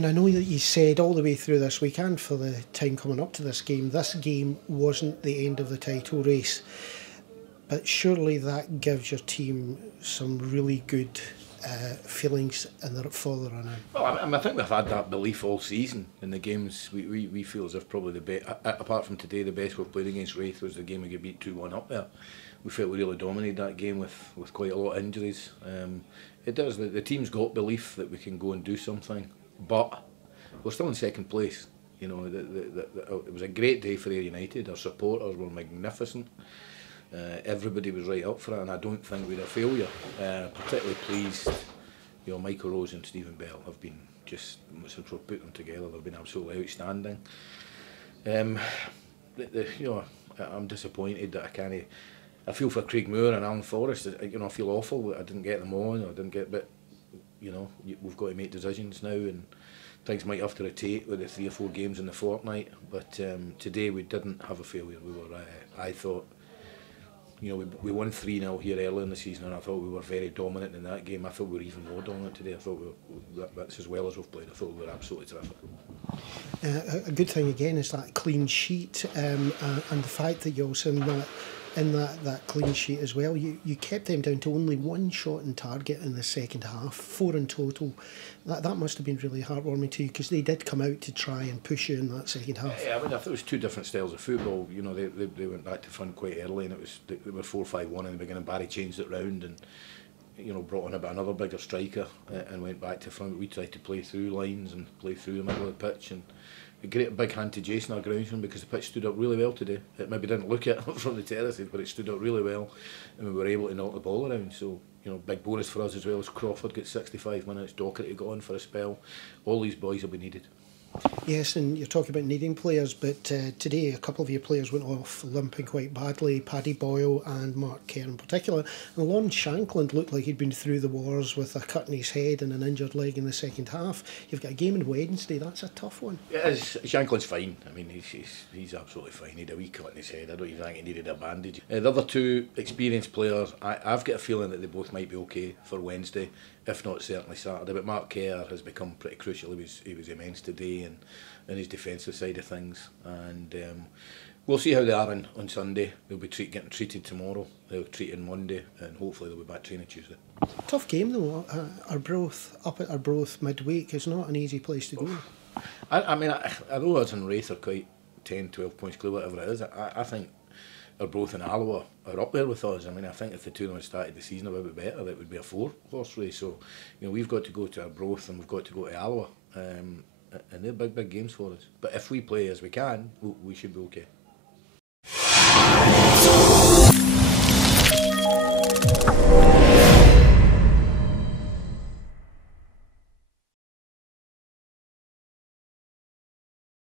Ian, I know that you said all the way through this week and for the time coming up to this game wasn't the end of the title race, but surely that gives your team some really good feelings in the further on in. Well, I think we've had that belief all season in the games. We feel as if probably the best, apart from today, the best we've played against Raith was the game we got beat 2-1 up there. We felt we really dominated that game with quite a lot of injuries. It does. The team's got belief that we can go and do something, but we're still in second place. You know, it was a great day for Ayr United. Our supporters were magnificent. Everybody was right up for it, and I don't think we're a failure. Particularly pleased, you know, Michael Rose and Stephen Bell have been just, since we've put them together, they've been absolutely outstanding. You know, I'm disappointed that I feel for Craig Moore and Alan Forrest. You know, I feel awful that I didn't get them on. But you know, we've got to make decisions now, and things might have to rotate with the 3 or 4 games in the fortnight. But today we didn't have a failure. We were, I thought, you know, we won 3-0 here early in the season, and I thought we were very dominant in that game. I thought we were even more dominant today. I thought that's as well as we've played. I thought we were absolutely terrific. A good thing again is that clean sheet, and the fact that you also in that clean sheet as well, you kept them down to only 1 shot on target in the second half, 4 in total. That must have been really heartwarming to you, because they did come out to try and push you in that second half. Yeah, I mean, I thought it was 2 different styles of football. You know, they went back to front quite early, and they were 4-5-1 in the beginning. Barry changed it round and, you know, brought on about another bigger striker and went back to front. We tried to play through lines and play through the middle of the pitch, and a great big hand to Jason, our groundsman, because the pitch stood up really well today. It maybe didn't look it from the terraces, but it stood up really well, and we were able to knock the ball around. So, you know, big bonus for us as well as Crawford got 65 minutes, Docherty got on for a spell. All these boys will be needed. Yes, and you're talking about needing players, but today a couple of your players went off limping quite badly, Paddy Boyle and Mark Kerr in particular. And Lon Shankland looked like he'd been through the wars with a cut in his head and an injured leg in the second half. You've got a game on Wednesday, that's a tough one. Yeah, Shankland's fine. I mean, he's absolutely fine. He had a wee cut in his head. I don't even think he needed a bandage. The other 2 experienced players, I've got a feeling that they both might be okay for Wednesday, if not certainly Saturday. But Mark Kerr has become pretty crucial. He was immense today, and his defensive side of things. And we'll see how they are on Sunday. They'll be getting treated tomorrow. They'll treat on Monday, and hopefully they'll be back training Tuesday. Tough game though. Arbroath, up at Arbroath midweek is not an easy place to go. I mean, although us and Raith are quite 10, 12 points clear, whatever it is, I think Arbroath and Alloa are up there with us. I mean, I think if the 2 of them had started the season a little bit better, it would be a 4-horse race. So, you know, we've got to go to Arbroath and we've got to go to Alloa, and they're big games for us. But if we play as we can, we should be okay.